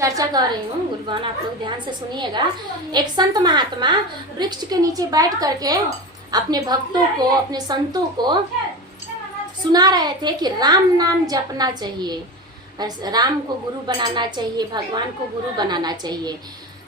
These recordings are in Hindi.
चर्चा कर रही हूँ गुरुबान, आप लोग ध्यान से सुनिएगा। एक संत महात्मा वृक्ष के नीचे बैठ करके अपने भक्तों को, अपने संतों को सुना रहे थे कि राम नाम जपना चाहिए, राम को गुरु बनाना चाहिए, भगवान को गुरु बनाना चाहिए।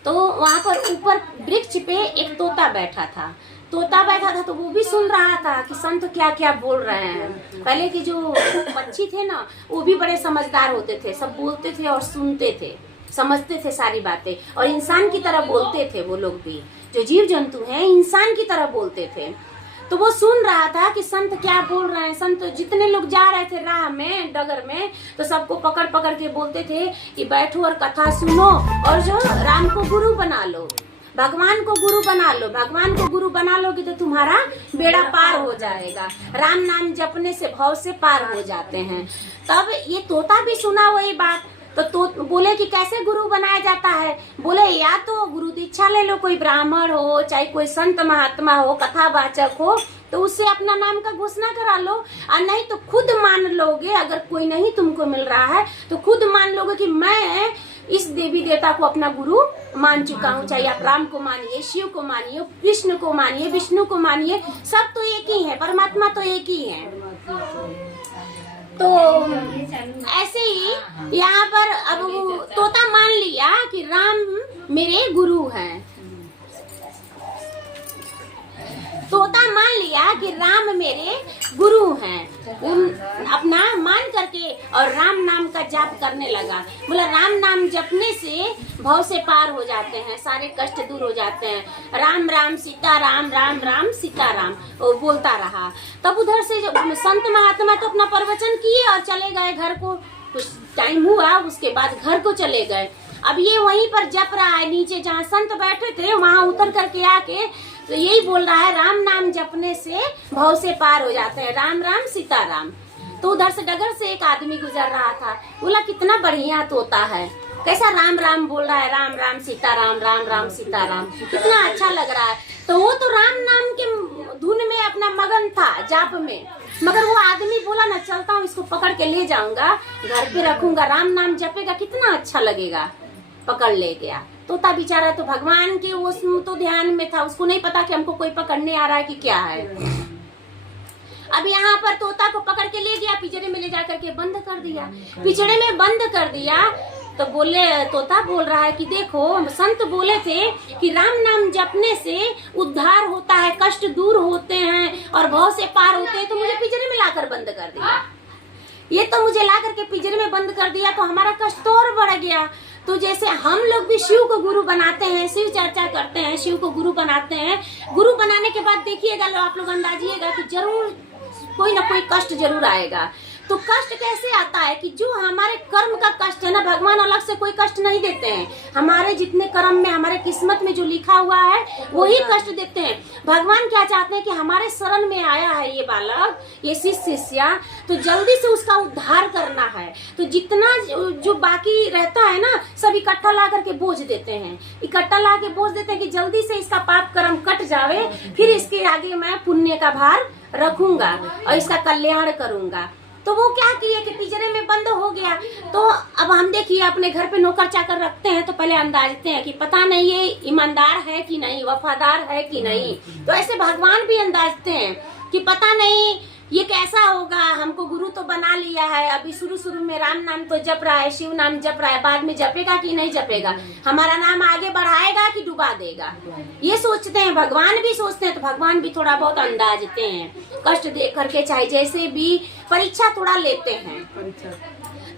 तो वहाँ पर ऊपर वृक्ष पे एक तोता बैठा था। तो वो भी सुन रहा था कि संत क्या क्या बोल रहे हैं। पहले के जो पक्षी थे ना, वो भी बड़े समझदार होते थे, सब बोलते थे और सुनते थे, समझते थे सारी बातें, और इंसान की तरह बोलते थे। वो लोग भी जो जीव जंतु हैं इंसान की तरह बोलते थे। तो वो सुन रहा था कि संत क्या बोल रहे हैं। संत जितने लोग जा रहे थे राह में, डगर में, तो सबको पकड़ पकड़ के बोलते थे कि बैठो और कथा सुनो, और जो राम को गुरु बना लो, भगवान को गुरु बना लो। भगवान को गुरु बना लोगे तो तुम्हारा बेड़ा पार हो जाएगा। राम नाम जपने से भव से पार हो जाते हैं। तब ये तोता भी सुना वही बात, तो बोले कि कैसे गुरु बनाया जाता है। बोले या तो गुरु दीक्षा ले लो, कोई ब्राह्मण हो, चाहे कोई संत महात्मा हो, कथावाचक हो, तो उससे अपना नाम का घोषणा करा लो। और नहीं तो खुद मान लोगे, अगर कोई नहीं तुमको मिल रहा है तो खुद मान लोगे कि मैं इस देवी देवता को अपना गुरु मान चुका हूँ। चाहे आप राम को मानिए, शिव को मानिए, कृष्ण को मानिए, विष्णु को मानिए, सब तो एक ही है, परमात्मा तो एक ही है। तो ऐसे ही यहाँ पर अब वो तोता मान लिया कि राम मेरे गुरु हैं। तोता मान लिया कि राम मेरे गुरु हैं। अपना मान करके और राम नाम का जाप करने लगा। बोला राम नाम जपने से भव से पार हो जाते हैं, सारे कष्ट दूर हो जाते हैं। राम राम सीता राम, राम राम सीता राम, वो बोलता रहा। तब उधर से संत महात्मा तो अपना प्रवचन किए और चले गए घर को। कुछ टाइम हुआ, उसके बाद घर को चले गए। अब ये वहीं पर जप रहा है, नीचे जहाँ संत बैठे थे वहां उतर करके आके तो यही बोल रहा है राम नाम जपने से भव से पार हो जाते हैं, राम राम सीता राम। तो उधर से डगर से एक आदमी गुजर रहा था। बोला कितना बढ़िया तोता है, कैसा राम राम बोल रहा है, राम राम सीता राम, राम राम सीता राम, कितना अच्छा लग रहा है। तो वो तो राम नाम के धुन में अपना मगन था, जाप में। मगर वो आदमी बोला ना, चलता हूँ इसको पकड़ के ले जाऊंगा, घर पे रखूंगा, राम नाम जपेगा, कितना अच्छा लगेगा। पकड़ ले गया। तोता बेचारा तो भगवान के वो तो ध्यान में था, उसको नहीं पता कि हमको कोई पकड़ने आ रहा है कि क्या है। अब यहाँ पर तोता को पकड़ के ले गया, पिंजरे में ले जा करके बंद कर दिया। पिंजरे में बंद कर दिया तो बोले, तोता बोल रहा है कि देखो संत बोले थे कि राम नाम जपने से उद्धार होता है, कष्ट दूर होते हैं और भव से पार होते हैं, तो मुझे पिंजरे में लाकर बंद कर दिया। ये तो मुझे ला करके पिंजरे में बंद कर दिया तो हमारा कष्ट और बढ़ गया। तो जैसे हम लोग भी शिव को गुरु बनाते हैं, शिव चर्चा करते हैं, शिव को गुरु बनाते हैं, गुरु बनाने के बाद देखिएगा आप लोग अंदाजिएगा कि जरूर कोई ना कोई कष्ट जरूर आएगा। तो कष्ट कैसे आता है कि जो हमारे कर्म का कष्ट है ना, भगवान अलग से कोई कष्ट नहीं देते हैं। हमारे जितने कर्म में, हमारे किस्मत में जो लिखा हुआ है वही कष्ट देते हैं। भगवान क्या चाहते हैं कि हमारे शरण में आया है ये बालक, ये शिष्या, तो जल्दी से उसका उद्धार करना है। तो जितना जो बाकी रहता है ना, सब इकट्ठा ला करके बोझ देते हैं, इकट्ठा ला के बोझ देते हैं कि जल्दी से इसका पाप कर्म कट जावे, फिर इसके आगे मैं पुण्य का भार रखूंगा और इसका कल्याण करूंगा। तो वो क्या किए कि पिंजरे में बंद हो गया। तो अब हम देखिए अपने घर पे नौकर चाकर रखते हैं तो पहले अंदाजते हैं कि पता नहीं ये ईमानदार है कि नहीं, वफादार है कि नहीं। तो ऐसे भगवान भी अंदाजते हैं कि पता नहीं ये कैसा होगा, हमको गुरु तो बना लिया है, अभी शुरू में राम नाम तो जप रहा है, शिव नाम जप रहा है, बाद में जपेगा कि नहीं जपेगा, हमारा नाम आगे बढ़ाएगा कि डुबा देगा, ये सोचते हैं। भगवान भी सोचते हैं, तो भगवान भी थोड़ा बहुत अंदाजते हैं, कष्ट देख करके चाहे जैसे भी परीक्षा थोड़ा लेते हैं।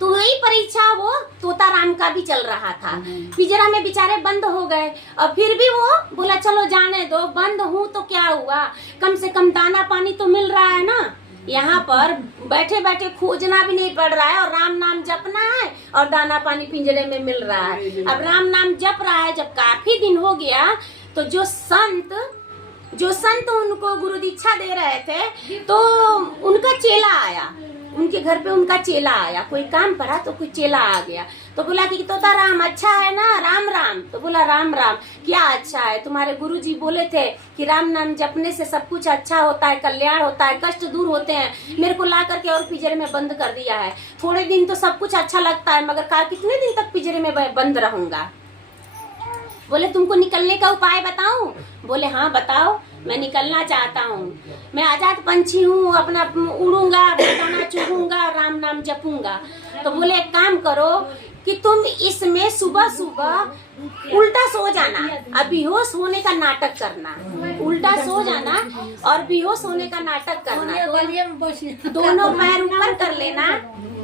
तो वही परीक्षा वो तोता राम का भी चल रहा था। पिंजरा में बेचारे बंद हो गए और फिर भी वो बोला चलो जाने दो, बंद हूँ तो क्या हुआ, कम से कम दाना पानी तो मिल रहा है ना। यहाँ पर बैठे बैठे खोजना भी नहीं पड़ रहा है और राम नाम जपना है और दाना पानी पिंजरे में मिल रहा है। अब राम नाम जप रहा है, जब काफी दिन हो गया तो जो संत उनको गुरु दीक्षा दे रहे थे तो उनका चेला आया, उनके घर पे उनका चेला आया, कोई काम पड़ा तो कोई चेला आ गया। तो बोला कि तोता राम अच्छा है ना, राम राम। तो बोला राम राम, क्या अच्छा है, तुम्हारे गुरुजी बोले थे कि राम नाम जपने से सब कुछ अच्छा होता है, कल्याण होता है, कष्ट दूर होते हैं। मेरे को ला करके और पिंजरे में बंद कर दिया है। थोड़े दिन तो सब कुछ अच्छा लगता है, मगर कितने दिन तक पिंजरे में बंद रहूंगा। बोले तुमको निकलने का उपाय बताऊं? बोले हाँ बताओ, मैं निकलना चाहता हूँ, मैं आजाद पंछी हूँ, अपना उड़ूंगा, दाना चुगूंगा, राम नाम जपूंगा। तो बोले एक काम करो कि तुम इसमें सुबह सुबह उल्टा सो जाना और बेहोश होने का नाटक करना, उल्टा सो जाना और बेहोश होने का नाटक करना। दोनों पैर ऊपर कर लेना,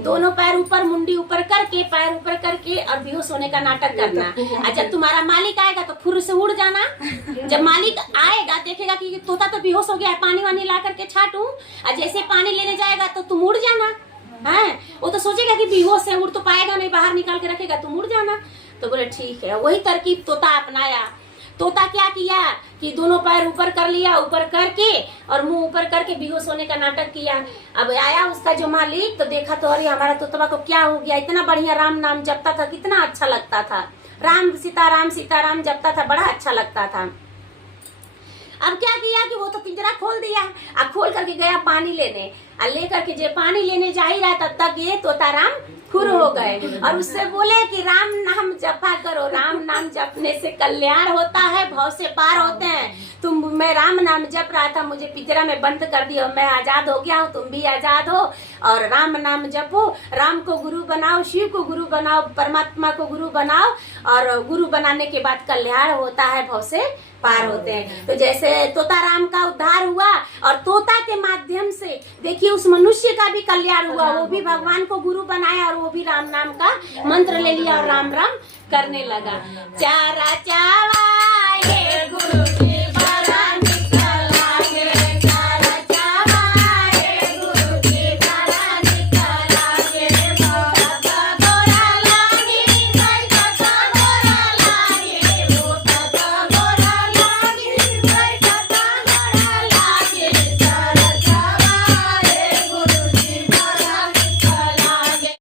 दोनों पैर ऊपर, मुंडी ऊपर करके, पैर ऊपर करके और बेहोश होने का नाटक करना। और जब तुम्हारा मालिक आएगा तो फुर से उड़ जाना। जब मालिक आएगा देखेगा कि तोता तो बेहोश हो गया है, पानी वानी ला करके छाटूं, और जैसे पानी लेने जाएगा तो तुम उड़ जाना। है वो तो सोचेगा कि बेहोश है, उड़ तो पाएगा नहीं, बाहर निकाल के रखेगा, तुम उड़ जाना। तो बोले ठीक है। वही तरकीब तोता अपनाया। तोता क्या किया कि दोनों पैर ऊपर कर लिया, ऊपर करके और मुंह ऊपर करके बेहोश होने का नाटक किया। अब आया उसका जो मालिक तो देखा तो अरे हमारा तोतवा को क्या हो गया, इतना बढ़िया राम नाम जपता था, कितना अच्छा लगता था, राम सीताराम जपता था, बड़ा अच्छा लगता था। अब क्या किया कि वो तो पिंजरा खोल दिया, अब खोल करके गया पानी लेने, और लेकर के जब पानी लेने जा ही रहा तब तक ये तोताराम खुर हो गए और उससे बोले कि राम नाम जपा करो, राम नाम जपने से कल्याण होता है, भव से पार होते हैं। मैं राम नाम जप रहा था, मुझे पिंजरा में बंद कर दिया, मैं आजाद हो गया हूँ, तुम भी आजाद हो। और राम नाम जपो, राम को गुरु बनाओ, शिव को गुरु बनाओ, परमात्मा को गुरु बनाओ, और गुरु बनाने के बाद कल्याण होता है, भव से पार होते हैं। तो जैसे तोता राम का उद्धार हुआ और तोता के माध्यम से देखिए उस मनुष्य का भी कल्याण हुआ, वो भी भगवान को गुरु बनाया और वो भी राम नाम का मंत्र ले लिया और राम राम करने लगा। चारा चावा ये गुरु